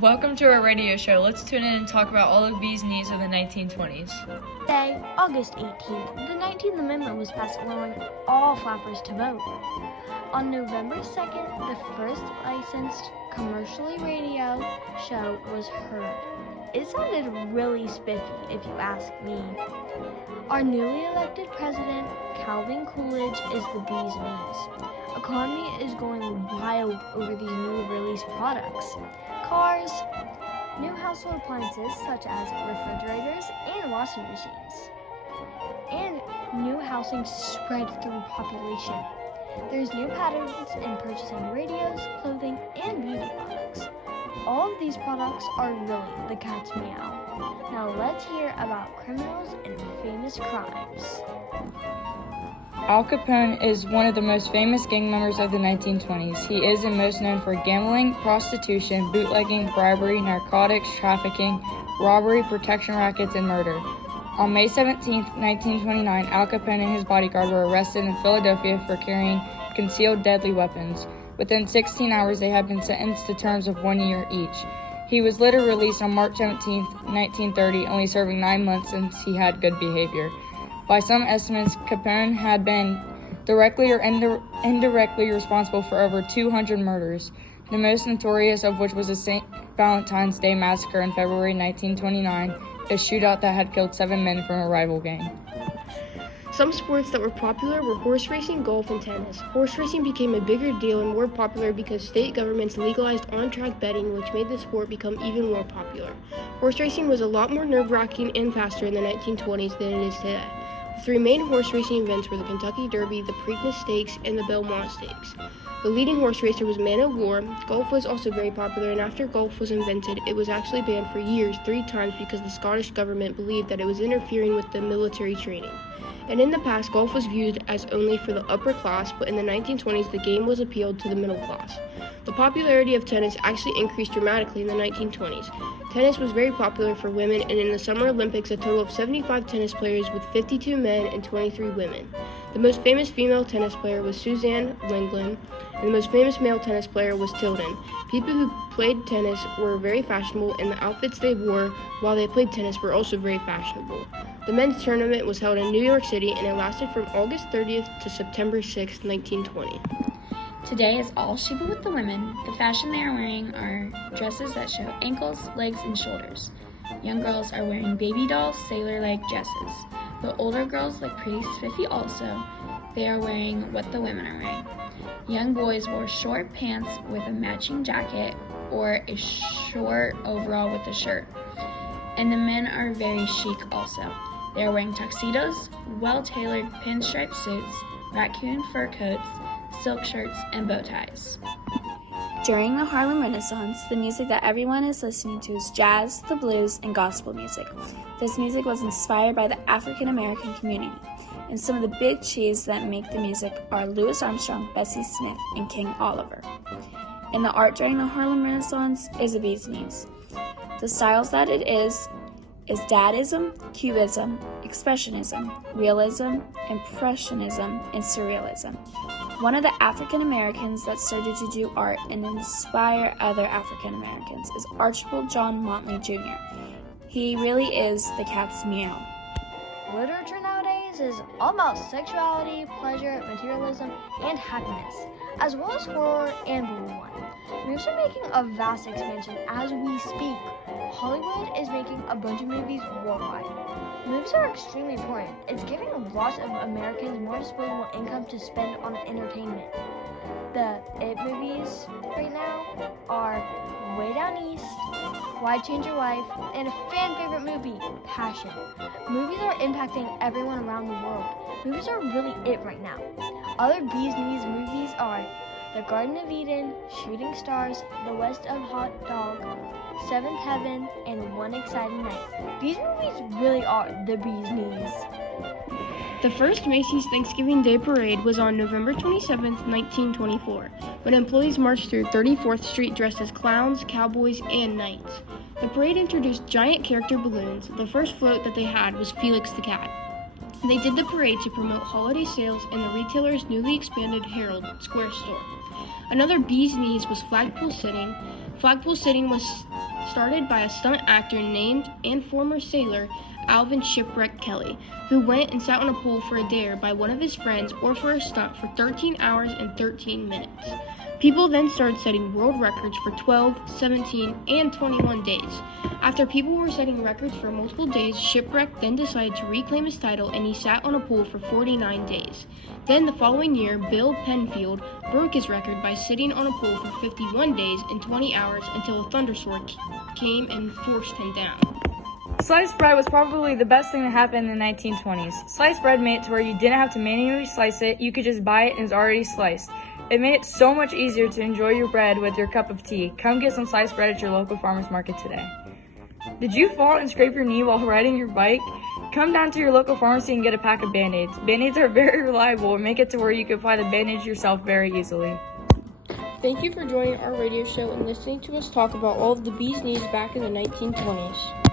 Welcome to our radio show. Let's tune in and talk about all of bees' knees of the 1920s. Today, August 18th, the 19th Amendment was passed allowing all flappers to vote. On November 2nd, the first licensed commercially radio show was heard. It sounded really spiffy, if you ask me. Our newly elected president, Calvin Coolidge, is the bee's knees. Economy is going wild over these newly released products. Cars, new household appliances such as refrigerators and washing machines, and new housing spread through population. There's new patterns in purchasing radios, clothing, and beauty products. All of these products are really the cat's meow. Now let's hear about criminals and famous crimes. Al Capone is one of the most famous gang members of the 1920s. He is and most known for gambling, prostitution, bootlegging, bribery, narcotics, trafficking, robbery, protection rackets, and murder. On May 17, 1929, Al Capone and his bodyguard were arrested in Philadelphia for carrying concealed deadly weapons. Within 16 hours, they had been sentenced to terms of 1 year each. He was later released on March 17, 1930, only serving 9 months since he had good behavior. By some estimates, Capone had been directly or indirectly responsible for over 200 murders, the most notorious of which was the St. Valentine's Day Massacre in February 1929, a shootout that had killed 7 men from a rival gang. Some sports that were popular were horse racing, golf, and tennis. Horse racing became a bigger deal and more popular because state governments legalized on-track betting, which made the sport become even more popular. Horse racing was a lot more nerve-wracking and faster in the 1920s than it is today. The 3 main horse racing events were the Kentucky Derby, the Preakness Stakes, and the Belmont Stakes. The leading horse racer was Man o' War. Golf was also very popular, and after golf was invented, it was actually banned for years, 3 times, because the Scottish government believed that it was interfering with the military training. And in the past, golf was viewed as only for the upper class, but in the 1920s, the game was appealed to the middle class. The popularity of tennis actually increased dramatically in the 1920s. Tennis was very popular for women, and in the Summer Olympics, a total of 75 tennis players with 52 men and 23 women. The most famous female tennis player was Suzanne Lenglen, and the most famous male tennis player was Tilden. People who played tennis were very fashionable, and the outfits they wore while they played tennis were also very fashionable. The men's tournament was held in New York City, and it lasted from August 30th to September 6th, 1920. Today is all shiw with the women. The fashion they are wearing are dresses that show ankles, legs, and shoulders. Young girls are wearing baby doll, sailor-like dresses. But older girls look pretty spiffy also. They are wearing what the women are wearing. Young boys wore short pants with a matching jacket or a short overall with a shirt. And the men are very chic also. They are wearing tuxedos, well-tailored pinstripe suits, raccoon fur coats, silk shirts, and bow ties. During the Harlem Renaissance, the music that everyone is listening to is jazz, the blues, and gospel music. This music was inspired by the African American community, and some of the big cheese that make the music are Louis Armstrong, Bessie Smith, and King Oliver. And the art during the Harlem Renaissance is the bee's knees. The styles that it is Dadaism, Cubism, Expressionism, Realism, Impressionism, and Surrealism. One of the African Americans that started to do art and inspire other African Americans is Archibald John Motley Jr. He really is the cat's meow. Literature nowadays is all about sexuality, pleasure, materialism, and happiness, as well as horror and blue wine. Movies are making a vast expansion as we speak. Hollywood is making a bunch of movies worldwide. Movies are extremely important. It's giving lots of Americans more disposable income to spend on entertainment. The It movies right now are Way Down East, Why Change Your Life, and a fan favorite movie, Passion. Movies are impacting everyone around the world. Movies are really it right now. Other bee's knees movies are The Garden of Eden, Shooting Stars, The West of Hot Dog, Seventh Heaven, and One Exciting Night. These movies really are the bee's knees. The first Macy's Thanksgiving Day Parade was on November 27, 1924, when employees marched through 34th Street dressed as clowns, cowboys, and knights. The parade introduced giant character balloons. The first float that they had was Felix the Cat. They did the parade to promote holiday sales in the retailer's newly expanded Herald Square store. Another bee's knees was flagpole sitting. Flagpole sitting was started by a stunt actor named and former sailor Alvin Shipwreck Kelly, who went and sat on a pole for a dare by one of his friends or for a stunt for 13 hours and 13 minutes. People then started setting world records for 12, 17, and 21 days. After people were setting records for multiple days, Shipwreck then decided to reclaim his title and he sat on a pool for 49 days. Then the following year, Bill Penfield broke his record by sitting on a pool for 51 days and 20 hours until a thunderstorm came and forced him down. Sliced bread was probably the best thing that happened in the 1920s. Sliced bread made it to where you didn't have to manually slice it, you could just buy it and it was already sliced. It made it so much easier to enjoy your bread with your cup of tea. Come get some sliced bread at your local farmer's market today. Did you fall and scrape your knee while riding your bike? Come down to your local pharmacy and get a pack of Band-Aids. Band-Aids are very reliable and make it to where you can apply the bandage yourself very easily. Thank you for joining our radio show and listening to us talk about all of the bee's knees back in the 1920s.